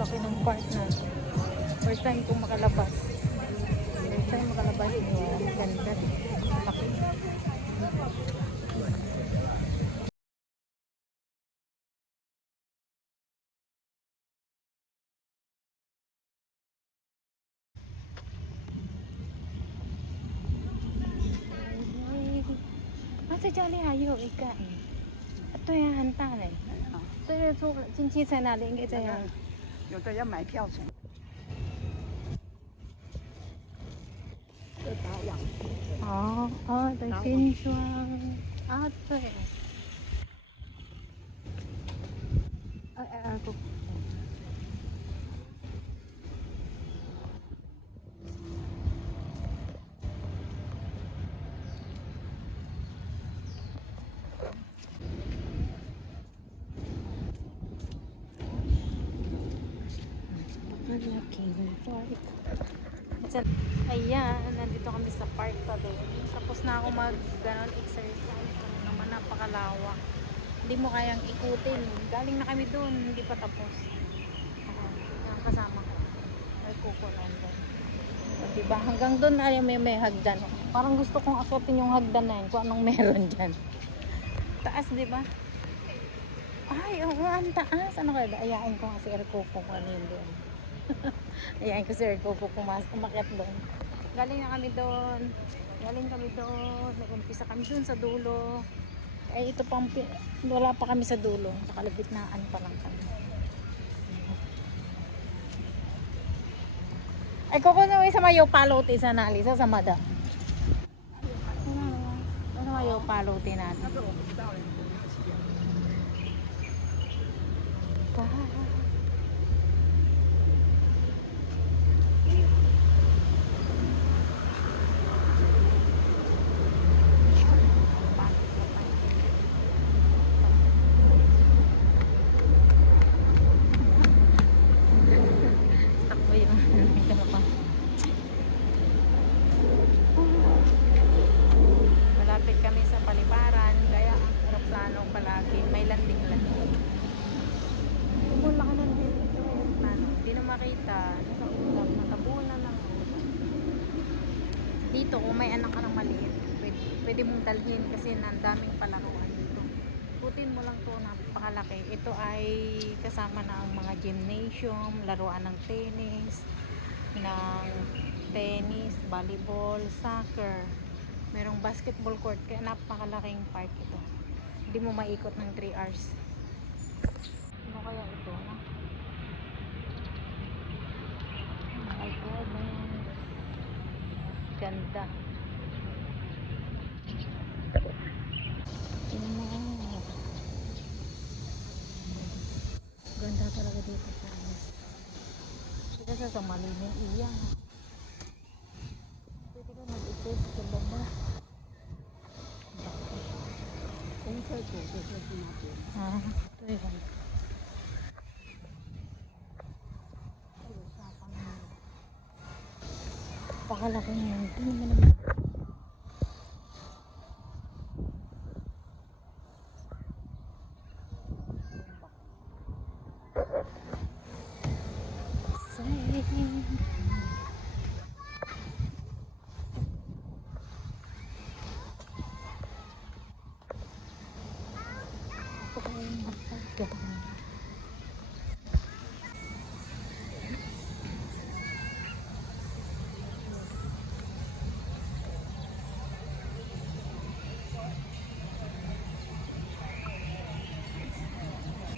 laki ng park na. First time kong makalabas. First time makalabas niyo. Ganda. Laki.这家里还有一个对啊，很大嘞。对，坐进去在哪里？应该这样。有的要买票钱。打氧。哦哦，对，新庄啊，对。不。Ayan, nandito kami sa park pa doon. Tapos na ako mag-exercise. Ano naman, napakalawak. Hindi mo kayang ikutin. Galing na kami doon, hindi pa tapos. Yung kasama ko. May kukunan doon. Diba? Hanggang doon ay may hagdan. Parang gusto kong akyatin yung hagdan na yun. Kung anong meron dyan. Taas, diba? Ay, oo, ang taas. Ano kaya? Ayain ko nga si Erko kung ano yun doon. Ayain ko si Erko kung umakyat doon. Galing na kami doon. Nag-umpisa kami doon sa dulo. Ay, ito pang wala pa kami sa dulo. Nakalagitnaan pa lang kami. Ay, kukunin mo sa mayo palote sa nali sa Samada. Ano mayo palote natin? Malapit kami sa paliparan, kaya ang aeroplano palagi may landing-landing. Wala ka ng aeroplano, hindi na makita, nakabunan lang. Dito kung may anak ka ng maliit, pwede mong dalhin kasi daming palaruan dito. Putin mo lang to, napakalaki. Ito ay kasama na ang mga gymnasium, laruan ng tennis, volleyball, soccer. Merong basketball court, kaya napakalaking park ito. Hindi mo maikot ng 3 hours. Ano kaya ito, no? Oh my goodness. Ganda. Ganda talaga dito sa kasi sa malining iyang. Pwede ka mag-exercise sa baba. Ito yun. Pakalaki yun. Ito naman naman.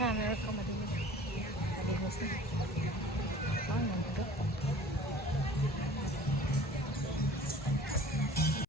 Camera ko malinis. Malinis na.